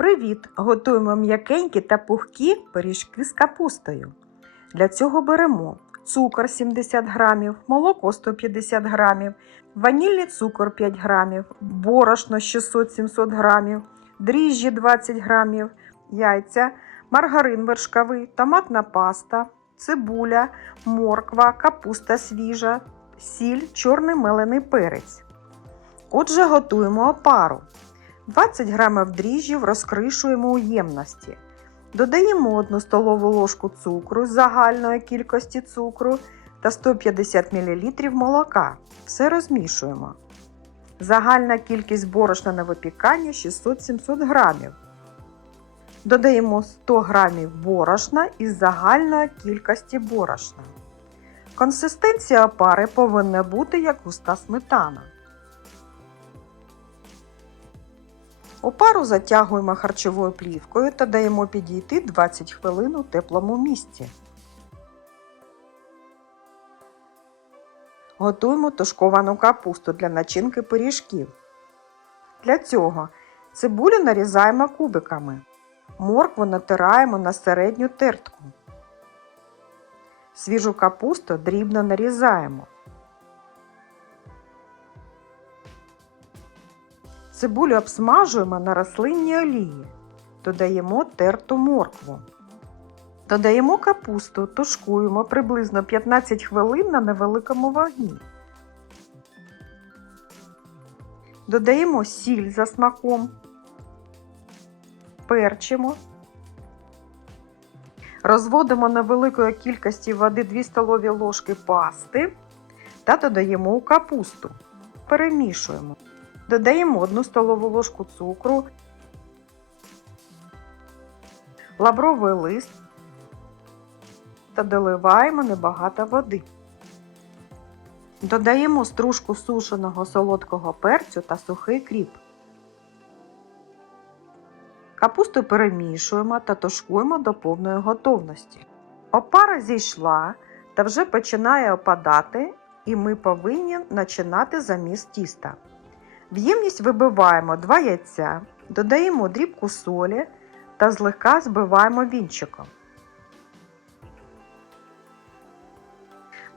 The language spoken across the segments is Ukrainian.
Привіт! Готуємо м'якенькі та пухкі пиріжки з капустою. Для цього беремо цукор 70 грамів, молоко 150 грамів, ванільний цукор 5 грамів, борошно 600-700 грамів, дріжджі 20 грамів, яйця, маргарин вершковий, томатна паста, цибуля, морква, капуста свіжа, сіль, чорний мелений перець. Отже, готуємо опару. 20 грамів дріжджів розкришуємо у ємності. Додаємо 1 столову ложку цукру з загальної кількості цукру та 150 мл молока. Все розмішуємо. Загальна кількість борошна на випікання 600-700 грамів. Додаємо 100 грамів борошна із загальної кількості борошна. Консистенція опари повинна бути як густа сметана. Опару затягуємо харчовою плівкою та даємо підійти 20 хвилин у теплому місці. Готуємо тушковану капусту для начинки пиріжків. Для цього цибулю нарізаємо кубиками. Моркву натираємо на середню тертку. Свіжу капусту дрібно нарізаємо. Цибулю обсмажуємо на рослинній олії. Додаємо терту моркву. Додаємо капусту, тушкуємо приблизно 15 хвилин на невеликому вогні. Додаємо сіль за смаком. Перчимо. Розводимо на великої кількості води 2 столові ложки пасти та додаємо у капусту. Перемішуємо. Додаємо 1 столову ложку цукру, лавровий лист та доливаємо небагато води. Додаємо стружку сушеного солодкого перцю та сухий кріп. Капусту перемішуємо та тушкуємо до повної готовності. Опара зійшла та вже починає опадати, і ми повинні починати заміс тіста. В ємність вибиваємо 2 яйця, додаємо дрібку солі та злегка збиваємо вінчиком.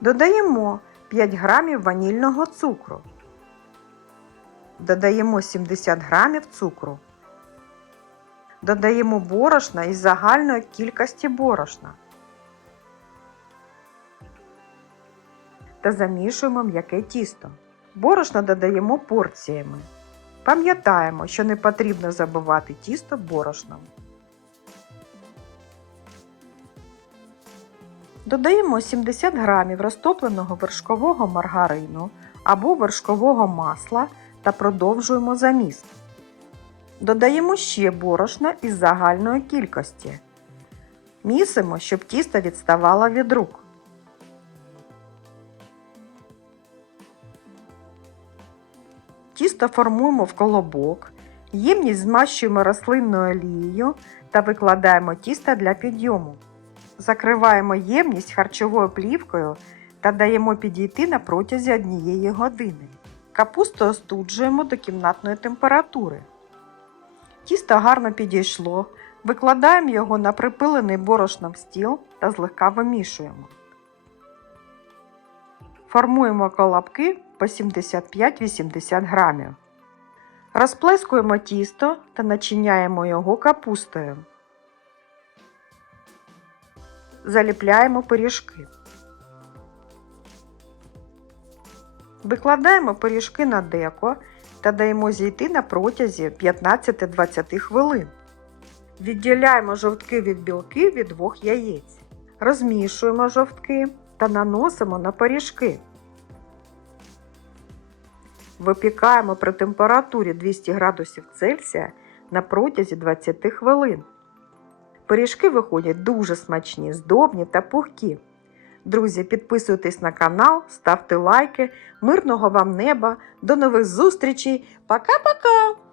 Додаємо 5 грамів ванільного цукру. Додаємо 70 грамів цукру. Додаємо борошна із загальної кількості борошна. Та замішуємо м'яке тісто. Борошно додаємо порціями. Пам'ятаємо, що не потрібно забивати тісто борошном. Додаємо 70 грамів розтопленого вершкового маргарину або вершкового масла та продовжуємо заміс. Додаємо ще борошна із загальної кількості. Місимо, щоб тісто відставало від рук. Тісто формуємо в колобок, ємність змащуємо рослинною олією та викладаємо тісто для підйому. Закриваємо ємність харчовою плівкою та даємо підійти на протязі однієї години. Капусту остуджуємо до кімнатної температури. Тісто гарно підійшло, викладаємо його на припилений борошном стіл та злегка вимішуємо. Формуємо колобки по 75-80 грамів. Розплескуємо тісто та начиняємо його капустою. Заліпляємо пиріжки. Викладаємо пиріжки на деко та даємо зійти на протязі 15-20 хвилин. Відділяємо жовтки від білки від двох яєць. Розмішуємо жовтки та наносимо на пиріжки. Випікаємо при температурі 200 градусів Цельсія на протязі 20 хвилин. Пиріжки виходять дуже смачні, здобні та пухкі. Друзі, підписуйтесь на канал, ставте лайки. Мирного вам неба. До нових зустрічей. Пока-пока!